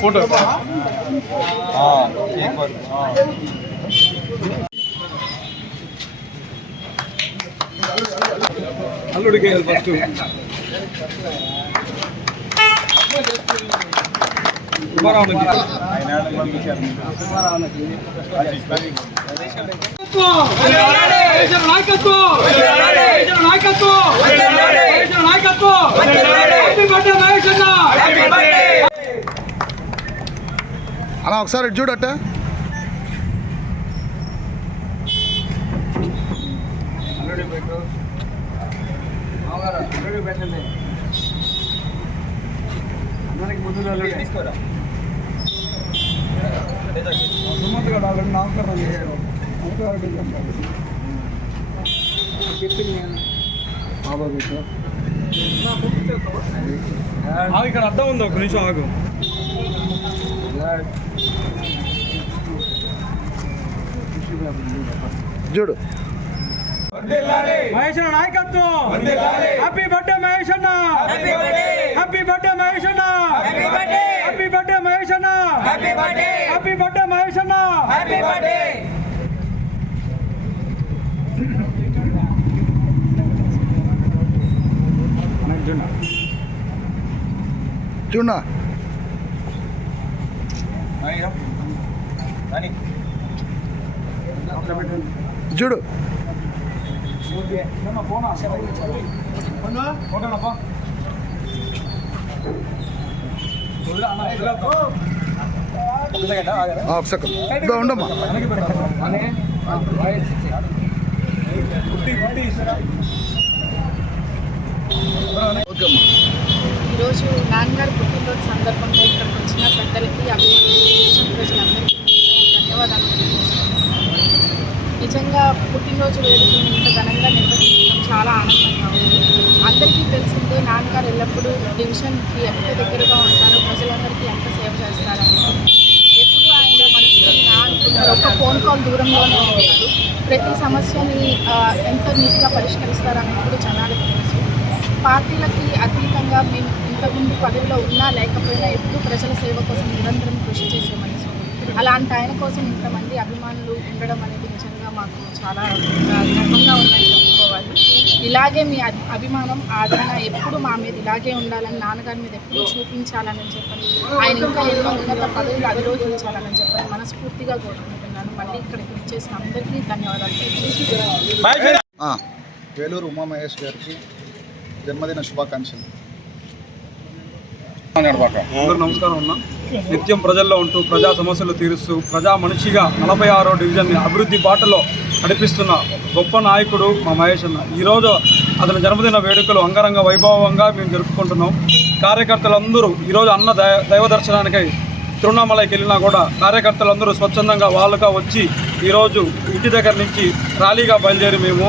Photo అల్లుడికి first అలా ఒకసారి చూడట అందరికి ముందు తీసుకోరా సుమంత్ గారు నామకరణం చేశారు ఇక్కడ అర్థం ఉంది ఒక నిమిషం ఆగు చూడు మహేష్ నాయకత్వం హ్యాపీ బర్త్డే మహేష్ అన్న హ్యాపీ బర్త్డే మహేష్ అన్న హ్యాపీ బర్త్డే మహేష్ అన్న హ్యాపీ బర్త్డే మహేష్ అన్న చూడనా చూడు ఒక సెకండ్ ఉండమ్మా ఈరోజు నాన్నగారు పుట్టినరోజు సందర్భంగా ఇక్కడికి వచ్చిన పెద్దలకి అభిమానులకి ప్రజలందరికీ ధన్యవాదాలు తెలియజేస్తున్నాను. నిజంగా పుట్టినరోజు వేడుకలను ఇంత ఘనంగా నిర్వహించడం చాలా ఆనందంగా ఉంది. అందరికీ తెలిసిందే నాన్నగారు ఎల్లప్పుడూ డివిజన్కి ఎంత దగ్గరగా ఉంటారో, ప్రజలందరికీ ఎంత సేవ చేస్తారని. ఎప్పుడు ఆయన మనసులో అనుకుంటారు, ఒక ఫోన్ కాల్ దూరంలోనే ఉంటారు. ప్రతి సమస్యని ఎంత నీట్గా పరిష్కరిస్తారనేది కూడా జనాలకు తెలుసు. పార్టీలకి అతీతంగా మేము ఇంతకుముందు పదవిలో ఉన్నా లేకపోయినా ఎప్పుడూ ప్రజల సేవ కోసం నిరంతరం కృషి చేసే మనిషి. అలాంటి ఆయన కోసం ఇంతమంది అభిమానులు ఉండడం అనేది నిజంగా మాకు చాలా గర్వంగా ఉందని చెప్పుకోవాలి. ఇలాగే మీ అభిమానం ఆదరణ ఎప్పుడు మా మీద ఇలాగే ఉండాలని, నాన్నగారి మీద ఎప్పుడూ చూపించాలని చెప్పని, ఆయన ఇంకా ఎన్నో ఉన్నత పదవులు అధిరోహించాలని చెప్పని మనస్ఫూర్తిగా కోరుకుంటున్నాను. మళ్ళీ ఇక్కడికి వచ్చేసిన అందరికీ ధన్యవాదాలు తెలియజేస్తున్నాను. వేలూరు ఉమామహేష్ గారికి జన్మదిన శుభాకాంక్షలు. అందరూ నమస్కారం అన్న. నిత్యం ప్రజల్లో ఉంటూ ప్రజా సమస్యలు తీరుస్తూ ప్రజా మనిషిగా 46వ డివిజన్ని అభివృద్ధి బాటలో నడిపిస్తున్న గొప్ప నాయకుడు మా మహేష్ అన్న. ఈరోజు అతని జన్మదిన వేడుకలు అంగరంగ వైభవంగా మేము జరుపుకుంటున్నాం. కార్యకర్తలందరూ ఈరోజు అన్న దైవ దర్శనానికై తిరువణామలైకి వెళ్ళినా కూడా కార్యకర్తలందరూ స్వచ్ఛందంగా వాళ్ళుగా వచ్చి ఈరోజు ఇంటి దగ్గర నుంచి ర్యాలీగా బయలుదేరి మేము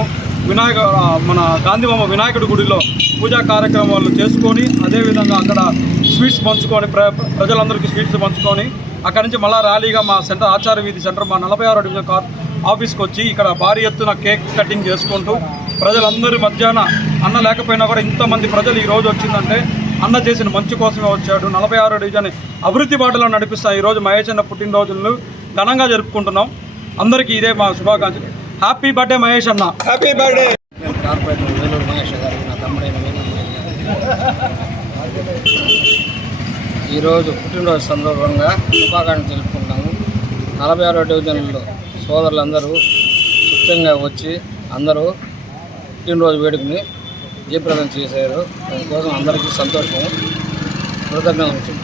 మన గాంధీబొమ్మ వినాయకుడి గుడిలో పూజా కార్యక్రమాలు చేసుకొని, అదేవిధంగా అక్కడ స్వీట్స్ పంచుకొని ప్రజలందరికీ స్వీట్స్ పంచుకొని అక్కడి నుంచి మళ్ళీ ర్యాలీగా మా సెంటర్ ఆచార్య వీధి సెంటర్ మా 46వ డివిజన్ ఆఫీస్కి వచ్చి ఇక్కడ భారీ ఎత్తున కేక్ కటింగ్ చేసుకుంటూ ప్రజలందరి మధ్యాహ్న అన్న లేకపోయినా కూడా ఇంతమంది ప్రజలు ఈరోజు వచ్చిందంటే అన్న చేసిన మంచి కోసమే వచ్చాడు. 46వ డివిజన్ అభివృద్ధి బాటలో నడిపిస్తా ఈరోజు మహేష్ అన్న పుట్టినరోజులను ఘనంగా జరుపుకుంటున్నాం. అందరికీ ఇదే మా శుభాకాంక్షలు. హ్యాపీ బర్త్డే మహేష్ అన్న. Happy birthday. నేను కార్పొరేటర్ వేలూరు మహేష్ గారు, నా తమ్ముడైన వేలూరు మహేష్ గారు ఈరోజు పుట్టినరోజు సందర్భంగా శుభాకాంక్షలు తెలుపుకుంటాము. 46వ డివిజన్లో సోదరులందరూ సుఖంగా వచ్చి అందరూ పుట్టినరోజు వేడుకని జయప్రదం చేశారు. దానికోసం అందరికీ సంతోషము, కృతజ్ఞతలు.